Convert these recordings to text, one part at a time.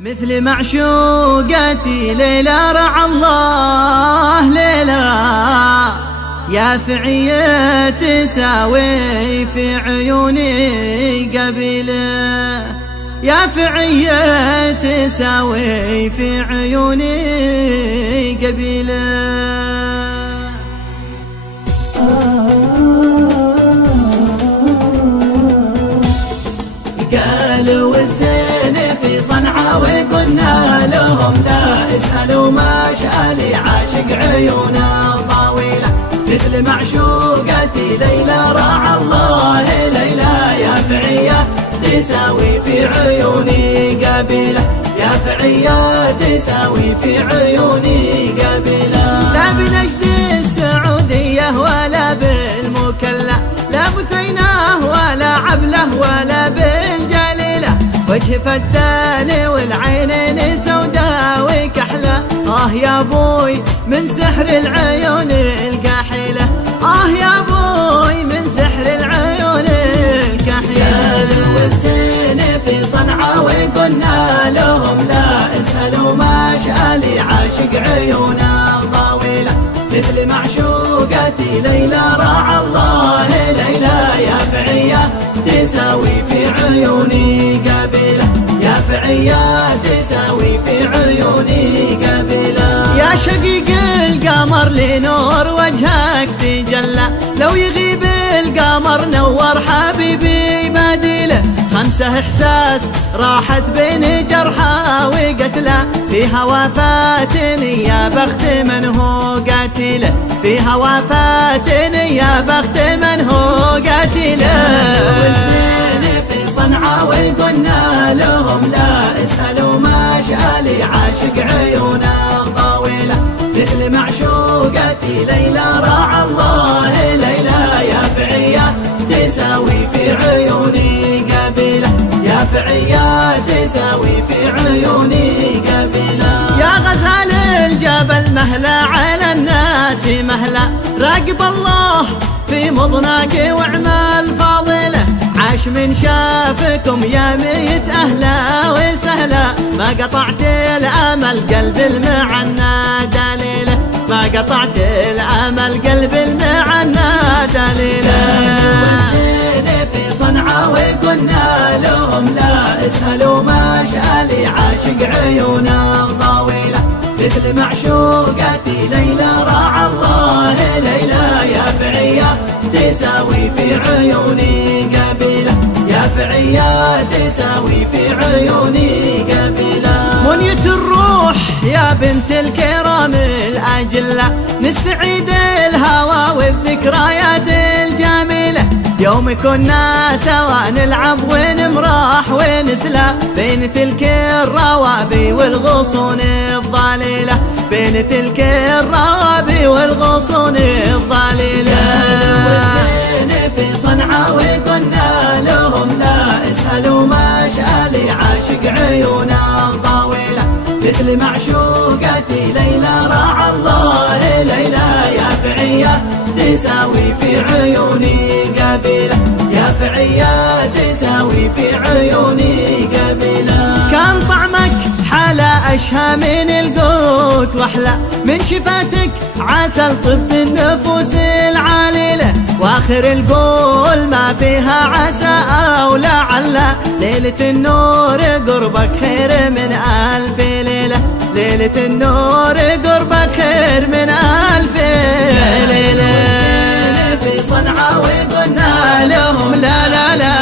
مثل معشوقتي ليلى رعى الله ليلى، يا فعية تساوي في عيوني قبيله، يا فعية تساوي في عيوني قبيله. قالوا الزين في صنعاء وقلنا لهم لا اسألوا ما شالي عاشق عيونه طويلة، مثل معشوقتي ليلى رعى الله ليلى، يا فعية تساوي في عيوني قبيلة، يا فعية تساوي في عيوني قبيلة. لا بنجد السعودية ولا بالمكلا، لا بثيناه ولا عبله ولا بالجليلة، وجه فدان والعينين سوداء وكحلة، يا بوي من سحر العيون الكحيلة، يا بوي من سحر العيون الكحيلة. والزين في صنعاء وقلنا لهم لا اسألوا ما شالي عاشق عيونه طويلة، مثل معشوقتي ليلى رعى الله ليلى، يا فعية تساوي في عيوني قبيلة، يا فعية تساوي في عيوني قبيلة. يا شقيق القمر لنور وجهك تجلى، لو يغيب القمر نور حبيبي بديله، خمسة إحساس راحت بين جرحى وقتله، فيها وفاتني يا بخت من هو قاتله، فيها وفاتني يا بخت من هو قاتله. والزين في صنعاء وقلنا لهم لا اسألوا ما شالي عاشق عيونه طويلة، مثل معشوقتي ليلى رعى الله ليلى، يا فعية تساوي في عيوني قبيلة، يا فعية تساوي في عيوني قبيلة. يا غزال الجبل مهلا على الناس مهلا، راقب الله في مضناك واعمال فاضلة، عاش من شافكم يا ميت أهلا وسهلا، ما قطعت الأمل قلب المعنى دليله، ما قطعت الأمل قلب المعنى دليله. في صنعاء وقلنا لهم لا اسألوا ما شالي عاشق عيونه طويلة، مثل معشوقتي ليلى رعى الله ليلى، يا فعية تساوي في عيوني قبيلة، يا فعية تساوي في عيوني قبيلة. منية الروح يا بنت الكرام الأجلة، نستعيد الهوى والذكريات الجميلة، يوم كنا سوا نلعب ونمراح ونسلى، بين تلك الروابي والغصون الضليلة، بين تلك الروابي والغصون الضليلة. في صنعاء وقلنا لهم لا اسألوا ما شالي عاشق عيونه طويلة، مثل معشوقتي ليلى رعى الله ليلى، يا فعية تساوي في عيوني قبيلة، يا فعية تساوي في عيوني قبيلة. كان طعمك حلا أشهى من القوت واحلى من شفاتك عسل طب النفوس العليلة، واخر القول ما فيها عسى او لعل، ليلة النور قربك خير من ألف ليلة، ليلة النور قربك خير من ألف ليلة. في صنعاء وقلنا لهم لا لا لا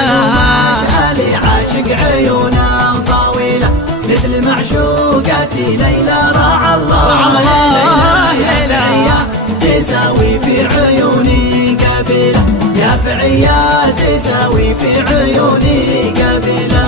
شالي عاشق عيونه طويلة، مثل معشوقتي ليلى رعى الله ليلى، تساوي في عيوني قبيلة، يا فعية تساوي في عيوني قبيلة.